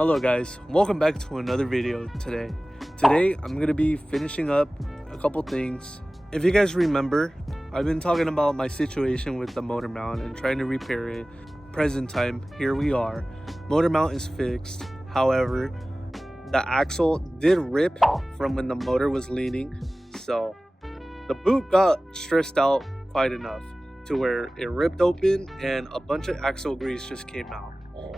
Hello guys, welcome back to another video today. Today I'm going to be finishing up a couple things. If you guys remember, I've been talking about my situation with the motor mount and trying to repair it. Present time, here we are. Motor mount is fixed. However, the axle did rip from when the motor was leaning. So the boot got stressed out quite enough to where it ripped open and a bunch of axle grease just came out.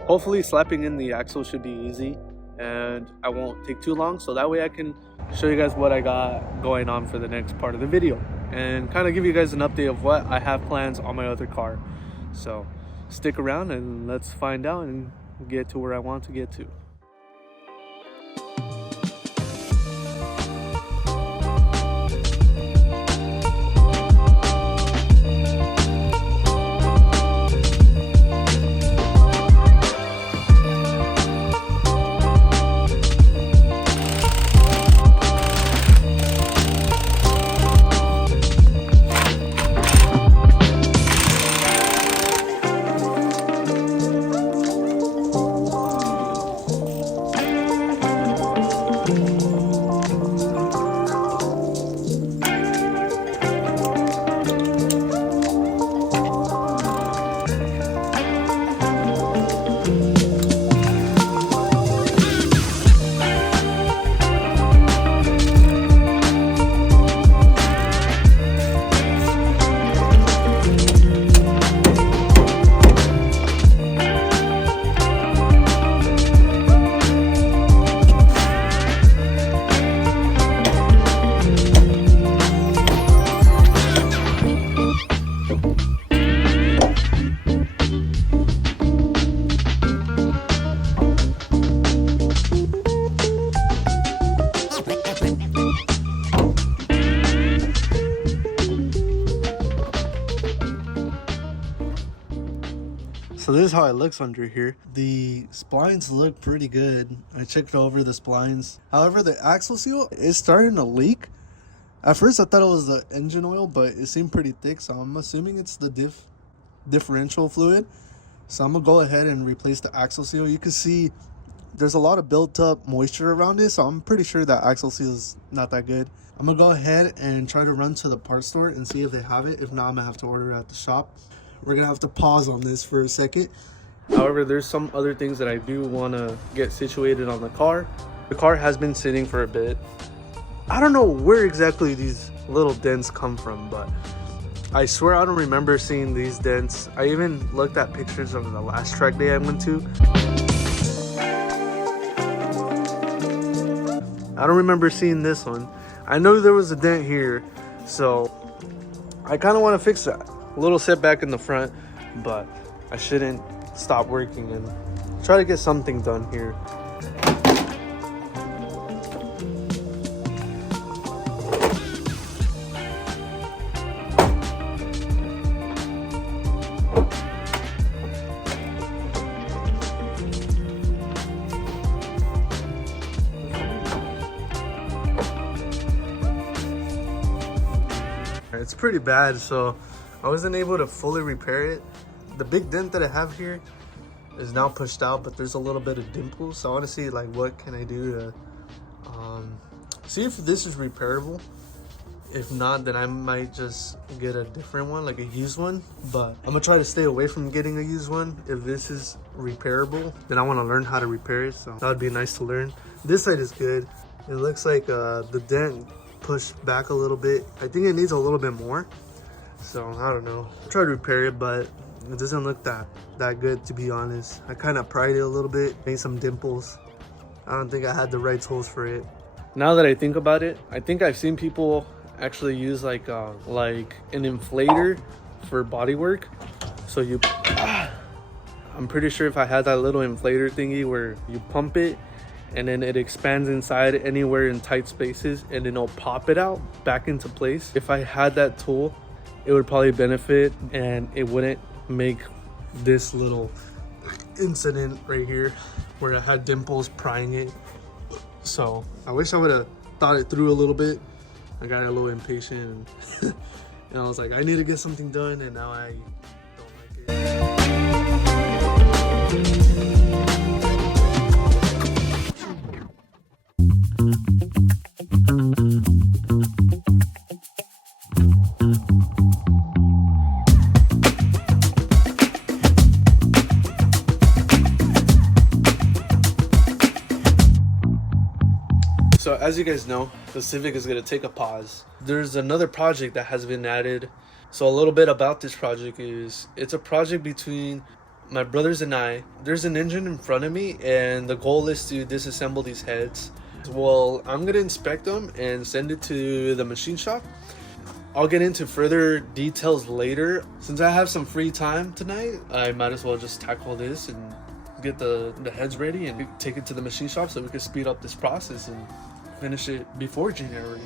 Hopefully slapping in the axle should be easy and I won't take too long, so that way I can show you guys what I got going on for the next part of the video and kind of give you guys an update of what I have plans on my other car. So stick around and let's find out and get to where I want to get to. So this is how it looks under here. The splines look pretty good. I checked over the splines. However, the axle seal is starting to leak. At first I thought it was the engine oil, but it seemed pretty thick, so I'm assuming it's the differential fluid. So I'm gonna go ahead and replace the axle seal. You can see there's a lot of built up moisture around it, so I'm pretty sure that axle seal is not that good. I'm gonna go ahead and try to run to the parts store and see if they have it. If not, I'm gonna have to order it at the shop. We're gonna have to pause on this for a second. However, there's some other things that I do want to get situated on the car. The car has been sitting for a bit. I don't know where exactly these little dents come from, but I swear I don't remember seeing these dents. I even looked at pictures of the last track day I went to. I don't remember seeing this one. I know there was a dent here, so I kind of want to fix that. A little setback in the front, but I shouldn't stop working and try to get something done here. It's pretty bad, so I wasn't able to fully repair it. The big dent that I have here is now pushed out, but there's a little bit of dimples. So I want to see like what can I do to see if this is repairable. If not, then I might just get a different one, like a used one. But I'm gonna try to stay away from getting a used one. If this is repairable, then I want to learn how to repair it. So that would be nice to learn. This side is good. It looks like the dent pushed back a little bit. I think it needs a little bit more. So I don't know. I tried to repair it, but it doesn't look that good, to be honest. I kind of pried it a little bit, made some dimples. I don't think I had the right tools for it. Now that I think about it, I think I've seen people actually use like an inflator for body work. So I'm pretty sure if I had that little inflator thingy where you pump it and then it expands inside anywhere in tight spaces and then it'll pop it out back into place. If I had that tool, it would probably benefit and it wouldn't make this little incident right here where I had dimples prying it. So I wish I would have thought it through a little bit. I got a little impatient and, and I was like, I need to get something done, and now I don't like it. as you guys know, the Civic is going to take a pause. There's another project that has been added. So a little bit about this project is it's a project between my brothers and I. There's an engine in front of me, and the goal is to disassemble these heads. Well, I'm going to inspect them and send it to the machine shop. I'll get into further details later. Since I have some free time tonight, I might as well just tackle this and get the heads ready and take it to the machine shop so we can speed up this process and finish it before January.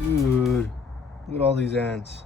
Dude, look at all these ants.